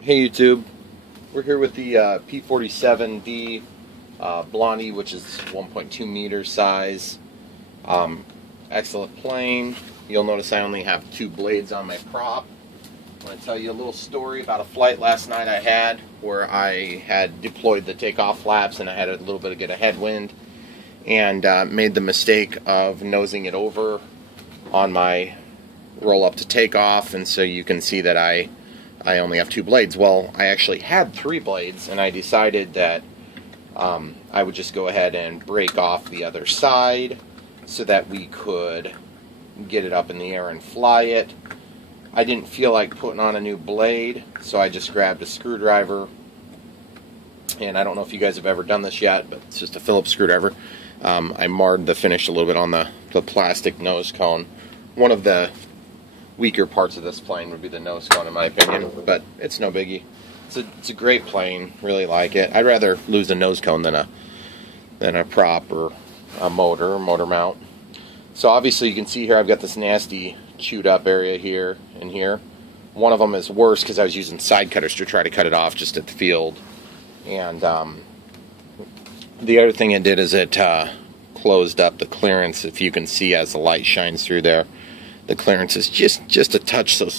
Hey YouTube, we're here with the P-47D Blondie, which is 1.2 meter size. Excellent plane. You'll notice I only have 2 blades on my prop. I'm going to tell you a little story about a flight last night I had where I had deployed the takeoff flaps and I had a little bit of headwind and made the mistake of nosing it over on my roll up to takeoff, and so you can see that I only have 2 blades. Well, I actually had 3 blades, and I decided that I would just go ahead and break off the other side so that we could get it up in the air and fly it. I didn't feel like putting on a new blade, so I just grabbed a screwdriver, and I don't know if you guys have ever done this yet, but it's just a Phillips screwdriver. I marred the finish a little bit on the plastic nose cone. One of the weaker parts of this plane would be the nose cone, in my opinion, but it's no biggie. It's a great plane, really like it. I'd rather lose a nose cone than a prop or a motor mount. So obviously you can see here I've got this nasty chewed up area here and here. One of them is worse because I was using side cutters to try to cut it off just at the field. And the other thing it did is it closed up the clearance. If you can see as the light shines through there, the clearance is just a touch, so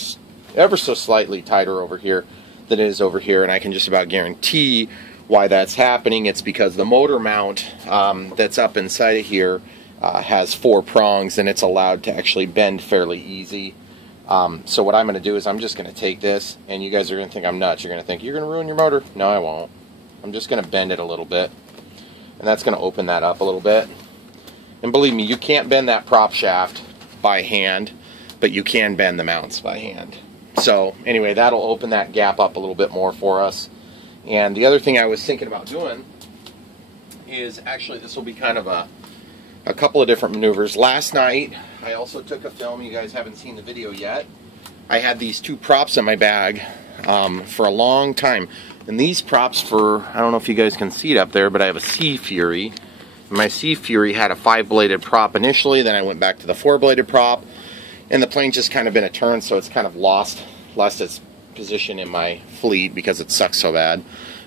ever so slightly tighter over here than it is over here, and I can just about guarantee why that's happening. It's because the motor mount that's up inside of here has 4 prongs, and it's allowed to actually bend fairly easy. So what I'm going to do is I'm just going to take this, and you guys are going to think I'm nuts. You're going to think, you're going to ruin your motor. No, I won't. I'm just going to bend it a little bit, and that's going to open that up a little bit. And believe me, you can't bend that prop shaft by hand, but you can bend the mounts by hand. So anyway, that'll open that gap up a little bit more for us. And the other thing I was thinking about doing is, actually this will be kind of a couple of different maneuvers. Last night I also took a film. You guys haven't seen the video yet. I had these 2 props in my bag for a long time, and these props, for, I don't know if you guys can see it up there, but I have a Sea Fury. My Sea Fury had a 5-bladed prop initially, then I went back to the 4-bladed prop, and the plane's just kind of been a turn, so it's kind of lost its position in my fleet because it sucks so bad,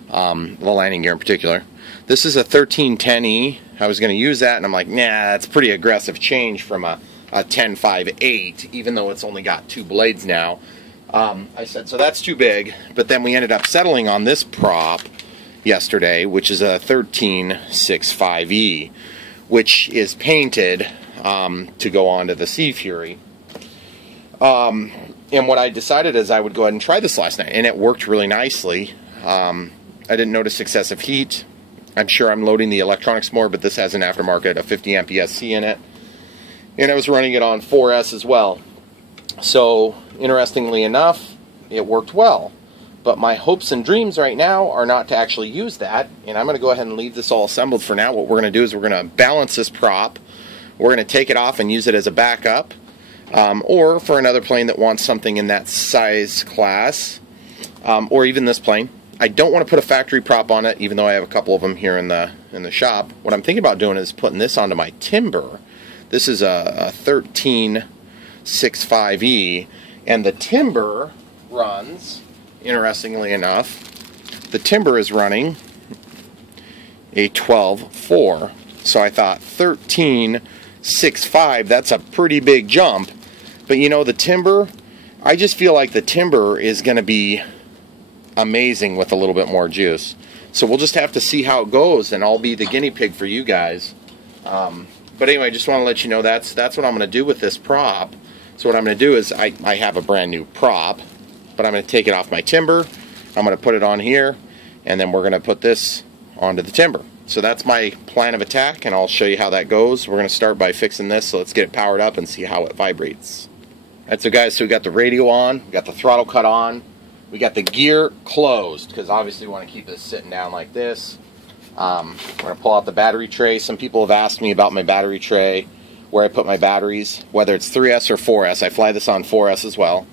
the landing gear in particular. This is a 1310E. I was going to use that, and I'm like, nah, that's pretty aggressive change from a 10.5.8, even though it's only got 2 blades now. I said, so that's too big, but then we ended up settling on this prop yesterday, which is a 13.65E, which is painted to go onto the Sea Fury. And what I decided is I would go ahead and try this last night, and it worked really nicely. I didn't notice excessive heat. I'm sure I'm loading the electronics more, but this has an aftermarket, a 50 amp ESC in it. And I was running it on 4S as well. So, interestingly enough, it worked well. But my hopes and dreams right now are not to actually use that, and I'm going to go ahead and leave this all assembled for now. What we're going to do is we're going to balance this prop. We're going to take it off and use it as a backup, or for another plane that wants something in that size class, or even this plane. I don't want to put a factory prop on it, even though I have a couple of them here in the shop. What I'm thinking about doing is putting this onto my timber. This is a 13.65E, and the timber runs, interestingly enough, the timber is running a 12.4. So I thought 13.65, that's a pretty big jump. But you know, the timber, I just feel like the timber is going to be amazing with a little bit more juice. So we'll just have to see how it goes, and I'll be the guinea pig for you guys. But anyway, I just want to let you know that's what I'm going to do with this prop. So what I'm going to do is I have a brand new prop, but I'm going to take it off my timber. I'm going to put it on here, and then we're going to put this onto the timber. So that's my plan of attack, and I'll show you how that goes. We're going to start by fixing this, so let's get it powered up and see how it vibrates. Alright, so guys, so we got the radio on, we got the throttle cut on, we got the gear closed, because obviously we want to keep this sitting down like this. We're going to pull out the battery tray. Some people have asked me about my battery tray, where I put my batteries, whether it's 3S or 4S. I fly this on 4S as well.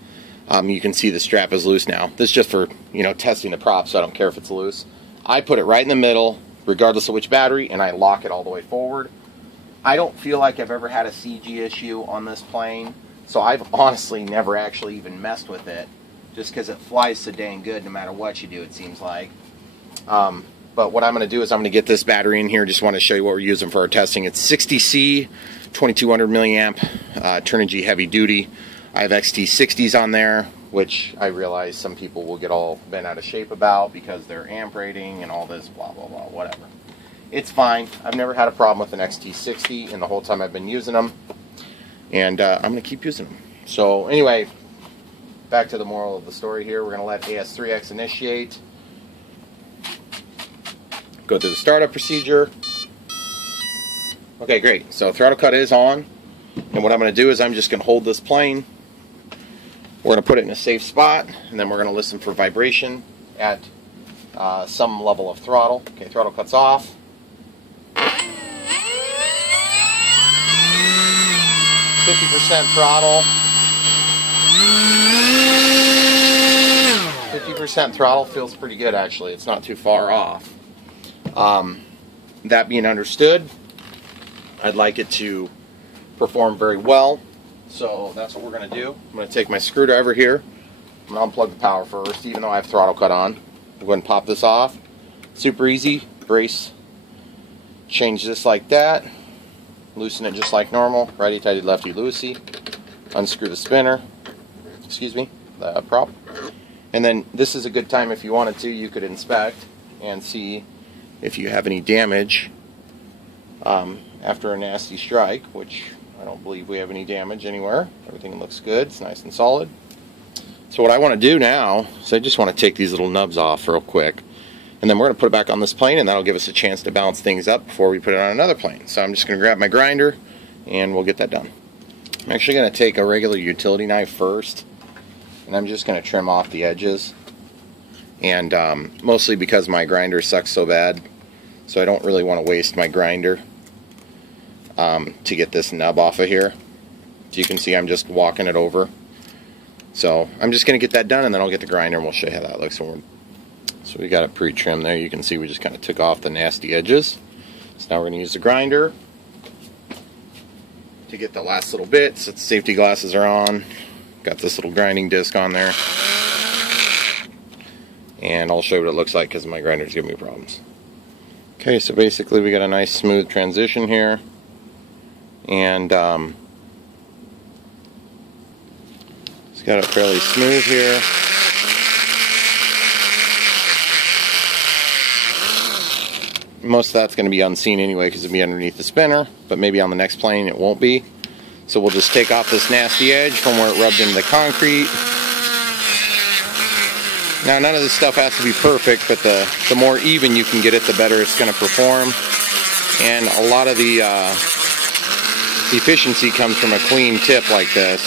You can see the strap is loose now. This is just for, you know, testing the prop, so I don't care if it's loose. I put it right in the middle, regardless of which battery, and I lock it all the way forward. I don't feel like I've ever had a CG issue on this plane, so I've honestly never actually even messed with it just because it flies so dang good no matter what you do, it seems like. But what I'm going to do is I'm going to get this battery in here. Just want to show you what we're using for our testing. It's 60C, 2200 milliamp, Turnigy heavy duty. I have XT60s on there, which I realize some people will get all bent out of shape about because they're amp rating and all this blah blah blah, whatever. It's fine. I've never had a problem with an XT60 in the whole time I've been using them, and I'm going to keep using them. So anyway, back to the moral of the story here. We're going to let AS3X initiate. Go through the startup procedure. Okay, great. So throttle cut is on. And what I'm going to do is I'm just going to hold this plane. We're going to put it in a safe spot. And then we're going to listen for vibration at some level of throttle. Okay, throttle cuts off. 50% throttle. 50% throttle feels pretty good, actually. It's not too far off. That being understood, I'd like it to perform very well, so that's what we're going to do. I'm going to take my screwdriver here. I'm going to unplug the power first, even though I have throttle cut on. We'll go ahead and pop this off. Super easy. Brace. Change this like that. Loosen it just like normal. Righty, tighty, lefty, loosey. Unscrew the spinner. Excuse me, the prop. And then this is a good time, if you wanted to, you could inspect and see if you have any damage after a nasty strike, which I don't believe we have any damage anywhere. Everything looks good. It's nice and solid. So what I want to do now is I just want to take these little nubs off real quick, and then we're going to put it back on this plane, and that'll give us a chance to balance things up before we put it on another plane. So I'm just going to grab my grinder and we'll get that done. I'm actually going to take a regular utility knife first, and I'm just going to trim off the edges, and mostly because my grinder sucks so bad, so I don't really want to waste my grinder to get this nub off of here. So you can see I'm just walking it over. So I'm just going to get that done, and then I'll get the grinder and we'll show you how that looks. So we got it pre-trimmed there. You can see we just kind of took off the nasty edges. So now we're going to use the grinder to get the last little bits. The safety glasses are on. Got this little grinding disc on there. And I'll show you what it looks like because my grinder's giving me problems. Okay, so basically we got a nice smooth transition here. And it's got it fairly smooth here. Most of that's going to be unseen anyway because it'll be underneath the spinner, but maybe on the next plane it won't be. So we'll just take off this nasty edge from where it rubbed into the concrete. Now none of this stuff has to be perfect, but the more even you can get it, the better it's going to perform. And a lot of the efficiency comes from a clean tip like this.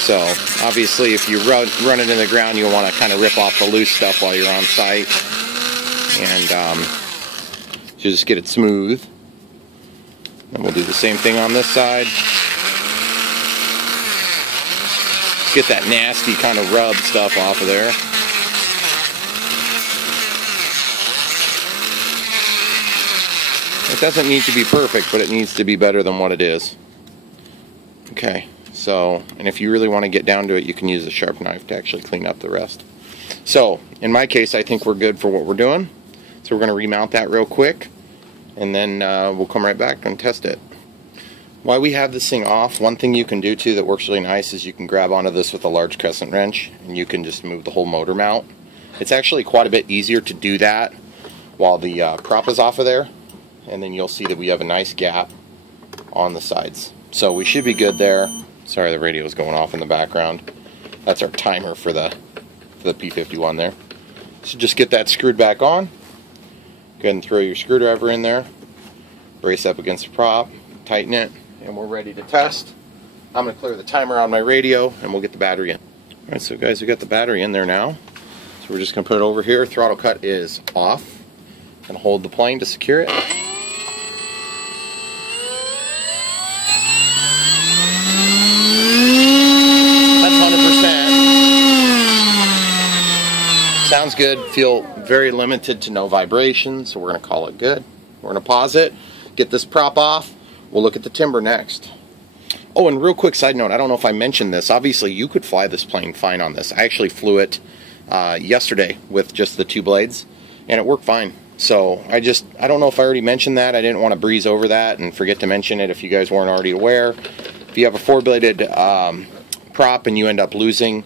So obviously if you run it in the ground, you'll want to kind of rip off the loose stuff while you're on site. And just get it smooth. And we'll do the same thing on this side. Get that nasty kind of rub stuff off of there. It doesn't need to be perfect, but it needs to be better than what it is. Okay, so, and if you really want to get down to it, you can use a sharp knife to actually clean up the rest. So, in my case, I think we're good for what we're doing. So we're going to remount that real quick, and then we'll come right back and test it. While we have this thing off, one thing you can do too that works really nice is you can grab onto this with a large crescent wrench, and you can just move the whole motor mount. It's actually quite a bit easier to do that while the prop is off of there, and then you'll see that we have a nice gap on the sides. So we should be good there. Sorry, the radio is going off in the background. That's our timer for the P-51 there. So just get that screwed back on. Go ahead and throw your screwdriver in there. Brace up against the prop. Tighten it. And we're ready to test. I'm going to clear the timer on my radio and we'll get the battery in. Alright, so guys, we got the battery in there now. So we're just going to put it over here. Throttle cut is off. And hold the plane to secure it. That's 100%. Sounds good. Feel very limited to no vibration, so we're going to call it good. We're going to pause it, get this prop off. We'll look at the timber next. Oh, and real quick side note, I don't know if I mentioned this. Obviously, you could fly this plane fine on this. I actually flew it yesterday with just the 2 blades, and it worked fine. So I don't know if I already mentioned that. I didn't want to breeze over that and forget to mention it if you guys weren't already aware. If you have a 4-bladed prop and you end up losing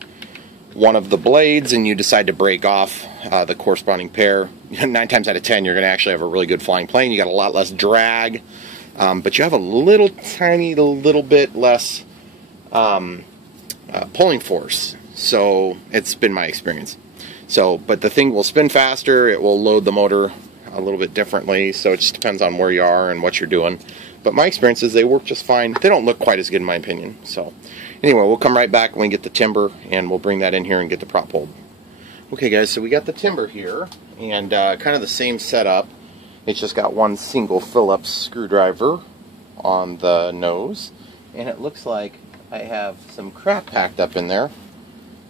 one of the blades and you decide to break off the corresponding pair, 9 times out of 10 you're going to actually have a really good flying plane. You got a lot less drag. But you have a little bit less pulling force. So it's been my experience. So, but the thing will spin faster. It will load the motor a little bit differently. So it just depends on where you are and what you're doing. But my experience is they work just fine. They don't look quite as good in my opinion. So anyway, we'll come right back when we get the timber and we'll bring that in here and get the prop pulled. Okay guys, so we got the timber here and kind of the same setup. It's just got one single Phillips screwdriver on the nose, and it looks like I have some crap packed up in there.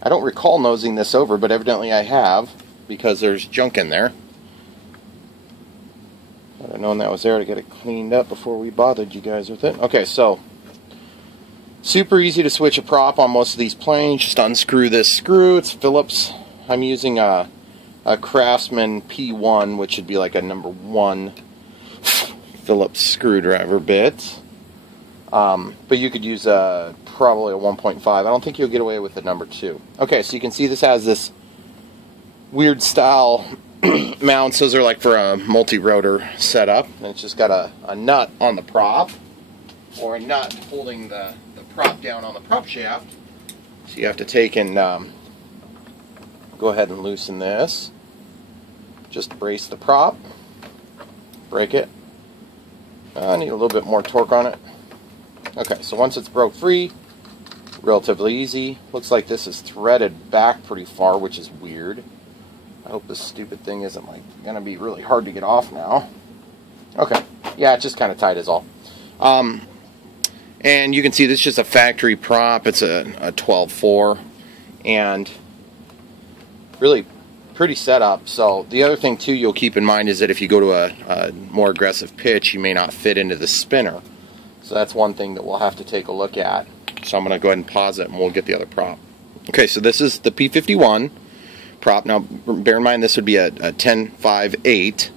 I don't recall nosing this over, but evidently I have, because there's junk in there. I'd have known that was there to get it cleaned up before we bothered you guys with it. Okay, so super easy to switch a prop on most of these planes. Just unscrew this screw. It's Phillips. I'm using a Craftsman P1, which would be like a number 1 Phillips screwdriver bit. But you could use probably a 1.5. I don't think you'll get away with the number 2. Okay, so you can see this has this weird style mounts. Those are like for a multi-rotor setup. And it's just got a nut on the prop, or a nut holding the prop down on the prop shaft. So you have to take and go ahead and loosen this. Just brace the prop, break it. I need a little bit more torque on it. Okay, so once it's broke free, relatively easy. Looks like this is threaded back pretty far, which is weird. I hope this stupid thing isn't like gonna be really hard to get off now. Okay, yeah, it's just kind of tight is all. And you can see this is just a factory prop. It's a 12.4, and really pretty setup. So the other thing too you'll keep in mind is that if you go to a more aggressive pitch, you may not fit into the spinner. So that's one thing that we'll have to take a look at. So I'm going to go ahead and pause it and we'll get the other prop. Okay, so this is the P-51 prop. Now bear in mind this would be a 10.5/8.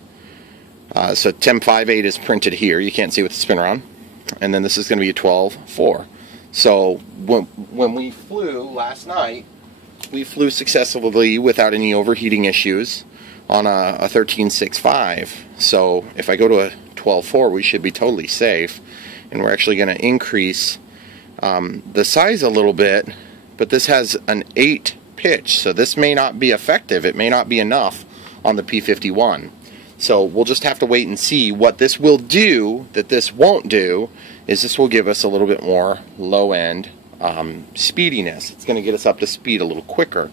So 10.5/8 is printed here. You can't see with the spinner on. And then this is going to be a 12.4. So when we flew last night, we flew successfully without any overheating issues on a 13.65. So if I go to a 12.4, we should be totally safe. And we're actually going to increase the size a little bit, but this has an 8 pitch, so this may not be effective. It may not be enough on the P-51. So we'll just have to wait and see. What this will do that this won't do is this will give us a little bit more low-end speediness. It's going to get us up to speed a little quicker,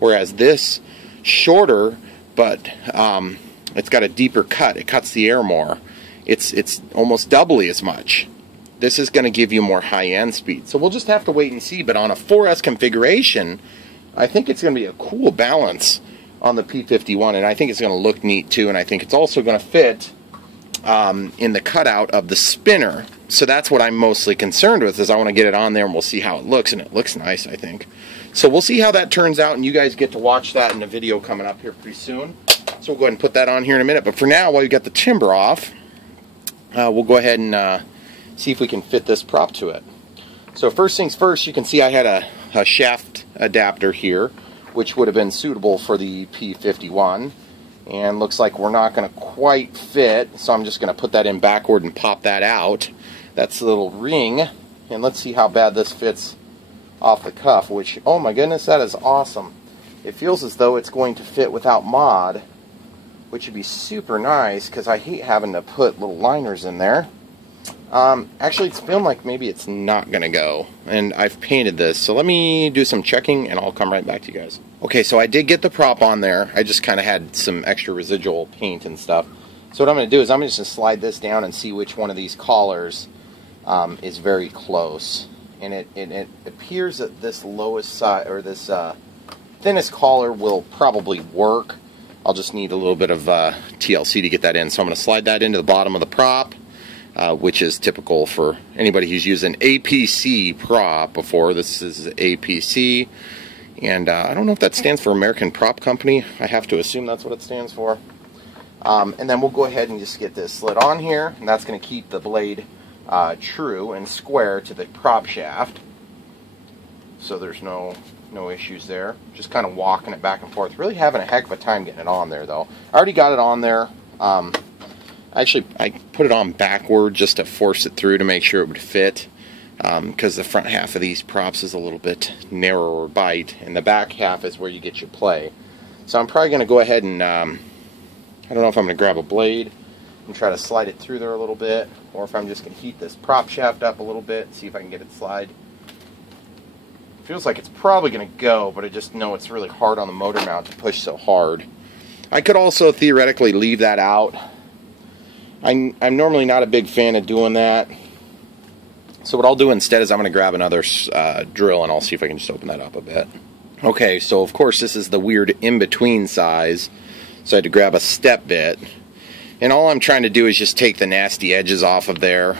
whereas this shorter, but it's got a deeper cut. It cuts the air more. It's almost doubly as much. This is going to give you more high-end speed. So we'll just have to wait and see. But on a 4S configuration, I think it's going to be a cool balance on the P-51, and I think it's going to look neat too. And I think it's also going to fit in the cutout of the spinner. So that's what I'm mostly concerned with, is I want to get it on there and we'll see how it looks, and it looks nice, I think. So we'll see how that turns out, and you guys get to watch that in the video coming up here pretty soon. So we'll go ahead and put that on here in a minute. But for now, while you got the timber off, we'll go ahead and see if we can fit this prop to it. So first things first, you can see I had a shaft adapter here, which would have been suitable for the P-51. And looks like we're not going to quite fit, so I'm just going to put that in backward and pop that out. That's the little ring, and let's see how bad this fits off the cuff, which, oh my goodness, that is awesome. It feels as though it's going to fit without mod, which would be super nice, because I hate having to put little liners in there. Actually, it's feeling like maybe it's not going to go, and I've painted this, so let me do some checking, and I'll come right back to you guys. Okay, so I did get the prop on there. I just kind of had some extra residual paint and stuff. So what I'm going to do is I'm just going to slide this down and see which one of these collars is very close. And it appears that this lowest side, or this thinnest collar will probably work. I'll just need a little bit of TLC to get that in. So I'm going to slide that into the bottom of the prop. which is typical for anybody who's used an APC prop before. This is APC, and I don't know if that stands for American Prop Company. I have to assume that's what it stands for. And then we'll go ahead and just get this slid on here, and that's going to keep the blade true and square to the prop shaft. So there's no issues there. Just kind of walking it back and forth. Really having a heck of a time getting it on there, though. I already got it on there. Actually, I put it on backward just to force it through to make sure it would fit, because the front half of these props is a little bit narrower bite, and the back half is where you get your play. So I'm probably going to go ahead and, I don't know if I'm going to grab a blade and try to slide it through there a little bit, or if I'm just going to heat this prop shaft up a little bit and see if I can get it to slide. Feels like it's probably going to go, but I just know it's really hard on the motor mount to push so hard. I could also theoretically leave that out. I'm normally not a big fan of doing that. So what I'll do instead is I'm going to grab another drill, and I'll see if I can just open that up a bit. Okay, so of course this is the weird in-between size, so I had to grab a step bit. And all I'm trying to do is just take the nasty edges off of there.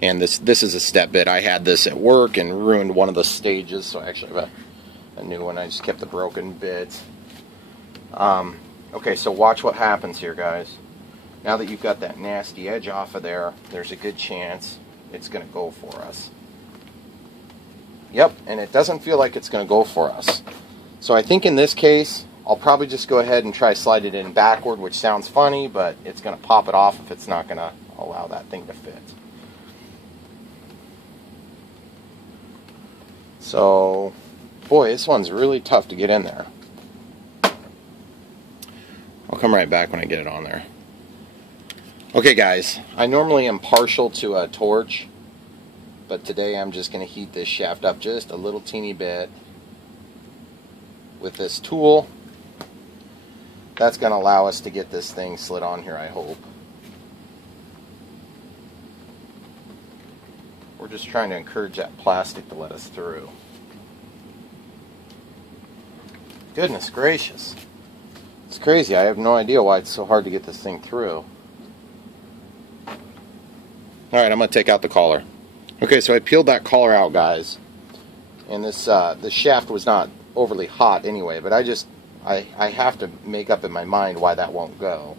And this is a step bit. I had this at work and ruined one of the stages, so I actually have a new one. I just kept the broken bits. Okay, so watch what happens here, guys. Now that you've got that nasty edge off of there, there's a good chance it's going to go for us. Yep, and it doesn't feel like it's going to go for us. So I think in this case, I'll probably just go ahead and try slide it in backward, which sounds funny, but it's going to pop it off if it's not going to allow that thing to fit. So, boy, this one's really tough to get in there. I'll come right back when I get it on there. Okay, guys, I normally am partial to a torch, but today I'm just going to heat this shaft up just a little teeny bit with this tool. That's going to allow us to get this thing slid on here, I hope. We're just trying to encourage that plastic to let us through. Goodness gracious. It's crazy. I have no idea why it's so hard to get this thing through. Alright, I'm going to take out the collar. Okay, so I peeled that collar out, guys. And this shaft was not overly hot anyway, but I have to make up in my mind why that won't go.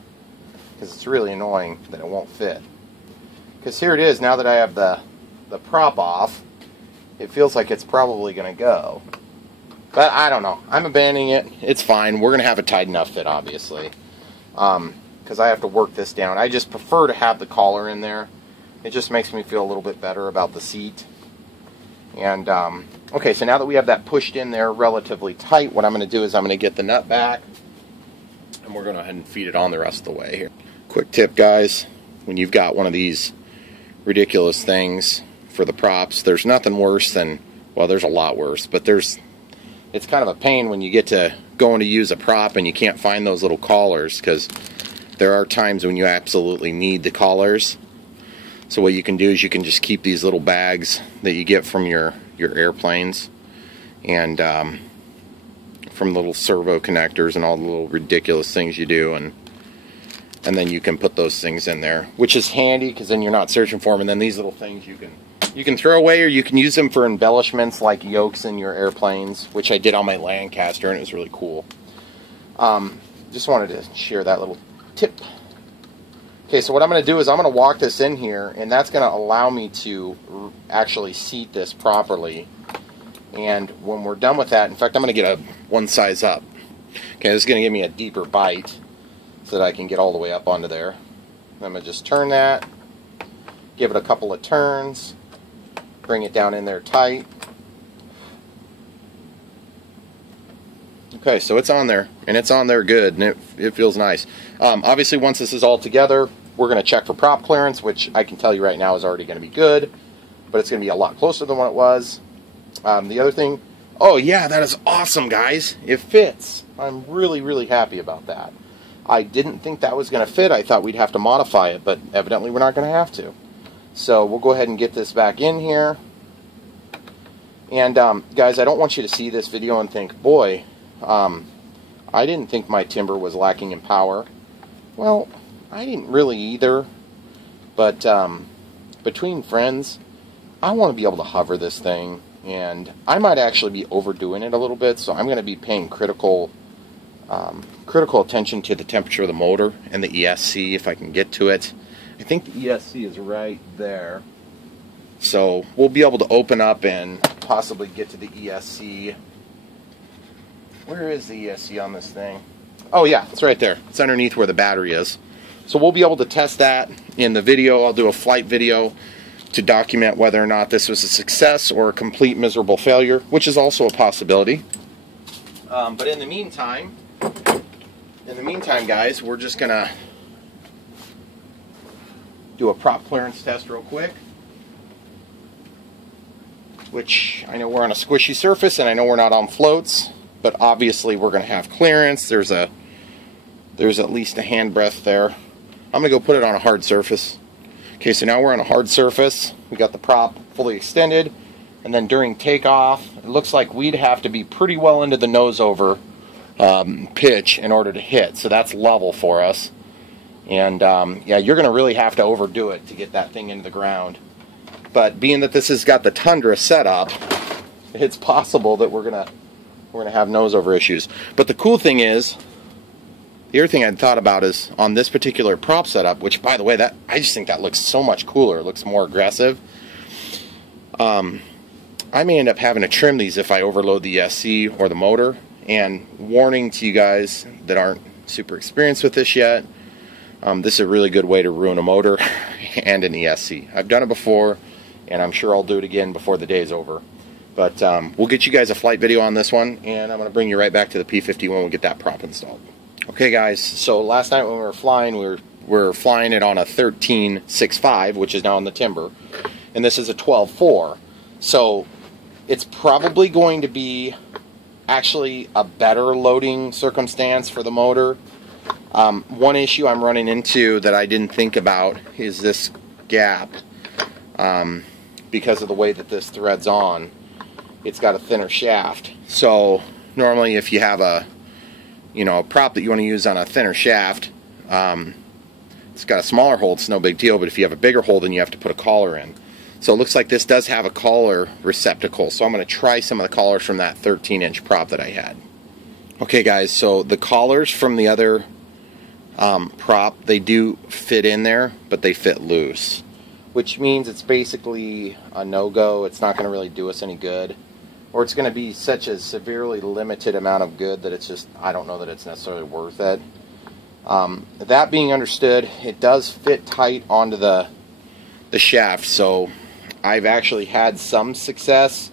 Because it's really annoying that it won't fit. Because here it is, now that I have the prop off, it feels like it's probably going to go. But I don't know. I'm abandoning it. It's fine. We're going to have a tight enough fit, obviously. Because I have to work this down. I just prefer to have the collar in there. It just makes me feel a little bit better about the seat. And, okay, so now that we have that pushed in there relatively tight, what I'm going to do is I'm going to get the nut back. And we're going to go ahead and feed it on the rest of the way here. Quick tip, guys. When you've got one of these ridiculous things for the props, there's nothing worse than, well, there's a lot worse, but it's kind of a pain when you get to going to use a prop and you can't find those little collars, because there are times when you absolutely need the collars. So what you can do is you can just keep these little bags that you get from your airplanes, and from little servo connectors and all the little ridiculous things you do, and then you can put those things in there, which is handy because then you're not searching for them. And then these little things you can throw away, or you can use them for embellishments like yokes in your airplanes, which I did on my Lancaster, and it was really cool. Just wanted to share that little tip. Okay, so what I'm going to do is I'm going to walk this in here, and that's going to allow me to actually seat this properly. And when we're done with that, in fact, I'm going to get one size up. Okay, this is going to give me a deeper bite so that I can get all the way up onto there. I'm going to just turn that, give it a couple of turns, bring it down in there tight. Okay, so it's on there, and it's on there good, and it feels nice. Obviously, once this is all together, we're going to check for prop clearance, which I can tell you right now is already going to be good, but it's going to be a lot closer than what it was. The other thing, oh yeah, that is awesome, guys. It fits. I'm really, really happy about that. I didn't think that was going to fit. I thought we'd have to modify it, but evidently we're not going to have to. So we'll go ahead and get this back in here. And guys, I don't want you to see this video and think, boy, I didn't think my timber was lacking in power. Well, I didn't really either. But between friends, I want to be able to hover this thing, and I might actually be overdoing it a little bit, so I'm going to be paying critical attention to the temperature of the motor and the ESC if I can get to it. I think the ESC is right there. So we'll be able to open up and possibly get to the ESC. Where is the ESC on this thing? Oh yeah, it's right there. It's underneath where the battery is. So we'll be able to test that in the video. I'll do a flight video to document whether or not this was a success or a complete miserable failure, which is also a possibility. But in the meantime, guys, we're just gonna do a prop clearance test real quick. Which I know we're on a squishy surface, and I know we're not on floats, but obviously we're gonna have clearance. There's at least a hand breadth there. I'm gonna go put it on a hard surface. Okay, so now we're on a hard surface. We got the prop fully extended, and then during takeoff, it looks like we'd have to be pretty well into the nose over pitch in order to hit. So that's level for us. And yeah, you're gonna really have to overdo it to get that thing into the ground. But being that this has got the Tundra setup, it's possible that we're gonna have nose over issues. But the cool thing is, the other thing I'd thought about is on this particular prop setup, which by the way, I just think that looks so much cooler. It looks more aggressive. I may end up having to trim these if I overload the ESC or the motor. And warning to you guys that aren't super experienced with this yet, this is a really good way to ruin a motor and an ESC. I've done it before, and I'm sure I'll do it again before the day's over. But we'll get you guys a flight video on this one, and I'm going to bring you right back to the P-50 when we get that prop installed. Okay guys, so last night when we were flying, we were flying it on a 13.65, which is now on the timber, and this is a 12.4. So it's probably going to be actually a better loading circumstance for the motor. One issue I'm running into that I didn't think about is this gap. Because of the way that this threads on, it's got a thinner shaft. So normally if you have a prop that you want to use on a thinner shaft, it's got a smaller hole, it's no big deal, but if you have a bigger hole, then you have to put a collar in. So it looks like this does have a collar receptacle, so I'm going to try some of the collars from that 13-inch prop that I had. Okay guys, so the collars from the other prop, they do fit in there, but they fit loose, which means it's basically a no-go. It's not going to really do us any good, or it's going to be such a severely limited amount of good that it's just, I don't know that it's necessarily worth it. That being understood, it does fit tight onto the shaft, so I've actually had some success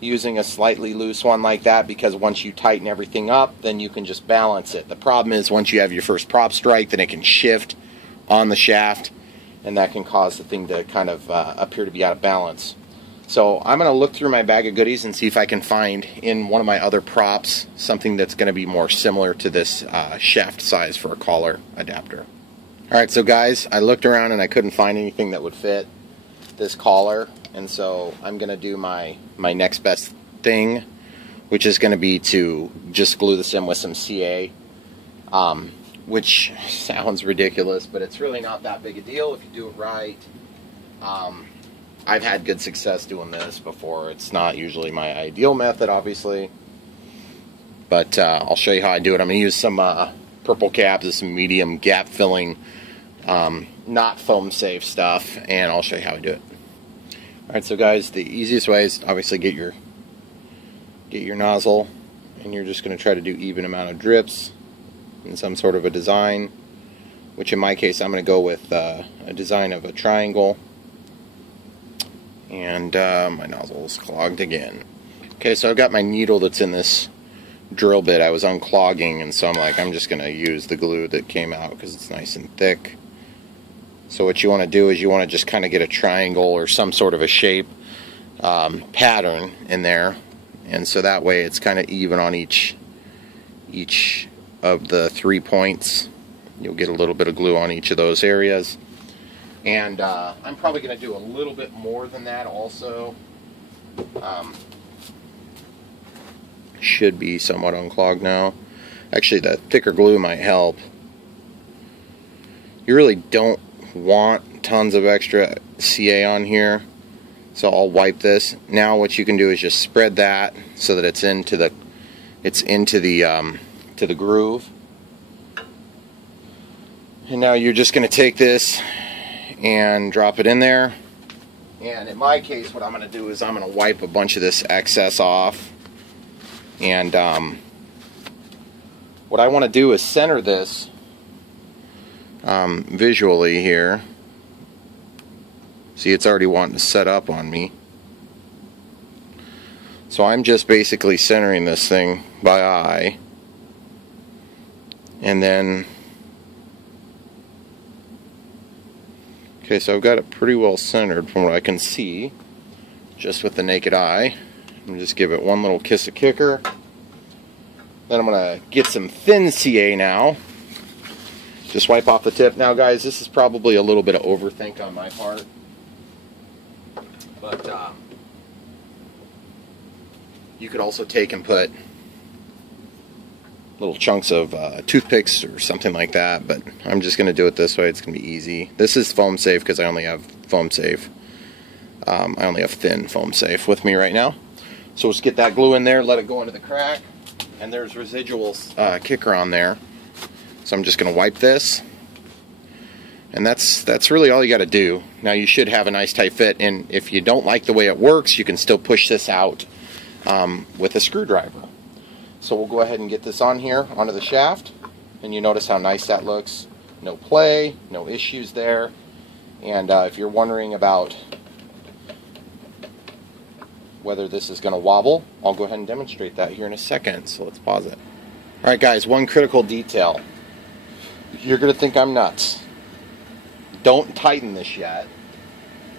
using a slightly loose one like that, because once you tighten everything up, then you can just balance it. The problem is once you have your first prop strike, then it can shift on the shaft, and that can cause the thing to kind of appear to be out of balance. So I'm going to look through my bag of goodies and see if I can find in one of my other props something that's going to be more similar to this shaft size for a collar adapter. Alright, so guys, I looked around and I couldn't find anything that would fit this collar, and so I'm going to do my next best thing, which is going to be to just glue this in with some CA, which sounds ridiculous, but it's really not that big a deal if you do it right. I've had good success doing this before. It's not usually my ideal method, obviously, but I'll show you how I do it. I'm going to use some purple caps and some medium gap filling, not foam safe stuff, and I'll show you how I do it. Alright, so guys, the easiest way is obviously get your nozzle, and you're just going to try to do even amount of drips in some sort of a design, which in my case I'm going to go with a design of a triangle. And my nozzle is clogged again. Okay, so I've got my needle that's in this drill bit I was unclogging, and so I'm just going to use the glue that came out because it's nice and thick. So what you want to do is you want to just kind of get a triangle or some sort of a shape pattern in there, and so that way it's kind of even on each of the 3 points. You'll get a little bit of glue on each of those areas. And I'm probably going to do a little bit more than that also. Should be somewhat unclogged now. Actually, the thicker glue might help. You really don't want tons of extra CA on here, so I'll wipe this. Now what you can do is just spread that so that it's into the to the groove. And now you're just going to take this and drop it in there. And in my case, what I'm going to do is I'm going to wipe a bunch of this excess off. And what I want to do is center this visually here. See, it's already wanting to set up on me. So I'm just basically centering this thing by eye. And then, okay, so I've got it pretty well centered from what I can see, just with the naked eye. I'm just give it one little kiss of kicker. Then I'm going to get some thin CA now. Just wipe off the tip. Now guys, this is probably a little bit of overthink on my part. But you could also take and put little chunks of toothpicks or something like that, but I'm just going to do it this way. It's going to be easy. This is foam safe because I only have foam safe. I only have thin foam safe with me right now. So let's get that glue in there, let it go into the crack, and there's residual kicker on there. So I'm just going to wipe this, and that's really all you got to do. Now you should have a nice tight fit, and if you don't like the way it works, you can still push this out with a screwdriver. So we'll go ahead and get this on here, onto the shaft, and you notice how nice that looks. No play, no issues there. And if you're wondering about whether this is going to wobble, I'll go ahead and demonstrate that here in a second. So let's pause it. Alright guys, one critical detail. You're going to think I'm nuts. Don't tighten this yet.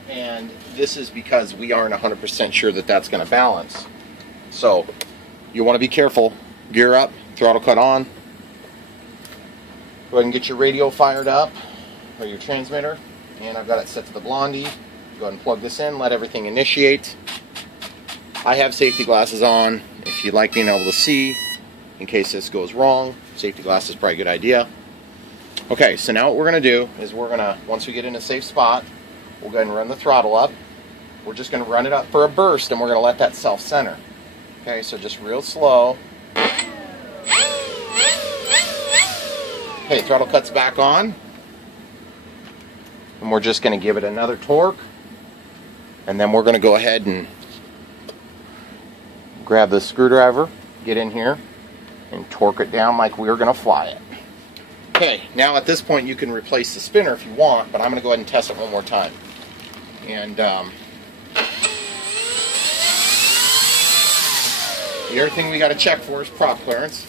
And this is because we aren't 100% sure that that's going to balance. So you want to be careful. Gear up, throttle cut on. Go ahead and get your radio fired up, or your transmitter. And I've got it set to the Blondie. Go ahead and plug this in, let everything initiate. I have safety glasses on if you'd like being able to see in case this goes wrong. Safety glasses is probably a good idea. Okay, so now what we're going to do is we're going to, once we get in a safe spot, we'll go ahead and run the throttle up. We're just going to run it up for a burst, and we're going to let that self-center. Okay, so just real slow. Okay, throttle cuts back on. And we're just going to give it another torque. And then we're going to go ahead and grab the screwdriver, get in here, and torque it down like we were going to fly it. Okay, now at this point you can replace the spinner if you want, but I'm going to go ahead and test it one more time. And the other thing we got to check for is prop clearance,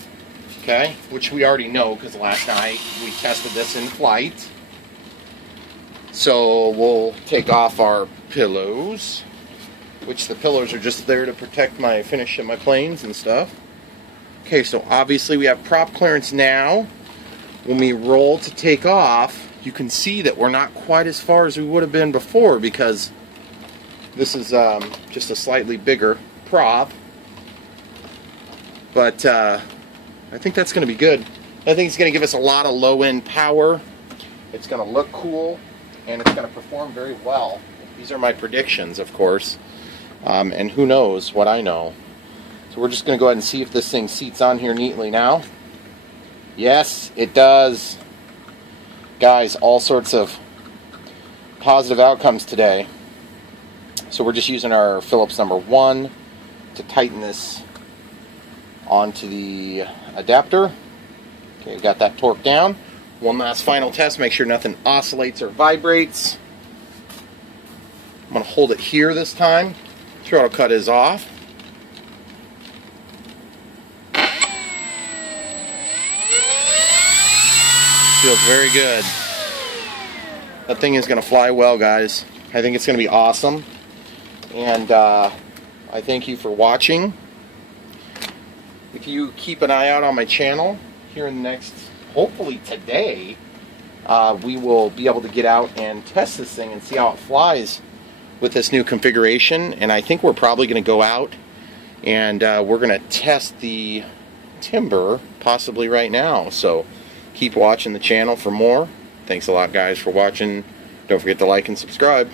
okay, which we already know because last night we tested this in flight. So we'll take off our pillows, which the pillows are just there to protect my finish of my planes and stuff. Okay, so obviously we have prop clearance now. When we roll to take off, you can see that we're not quite as far as we would have been before because this is just a slightly bigger prop. But I think that's going to be good. I think it's going to give us a lot of low-end power. It's going to look cool, and it's going to perform very well. These are my predictions, of course. And who knows what I know. So we're just going to go ahead and see if this thing seats on here neatly now. Yes, it does. Guys, all sorts of positive outcomes today. So we're just using our Phillips number 1 to tighten this onto the adapter. Okay, got that torqued down. One last final test, make sure nothing oscillates or vibrates. I'm going to hold it here this time. Throttle cut is off. Feels very good. That thing is going to fly well, guys. I think it's going to be awesome. And I thank you for watching. If you keep an eye out on my channel, here in the next, hopefully today, we will be able to get out and test this thing and see how it flies with this new configuration. And I think we're probably going to go out and we're going to test the timber possibly right now. So keep watching the channel for more. Thanks a lot, guys, for watching. Don't forget to like and subscribe.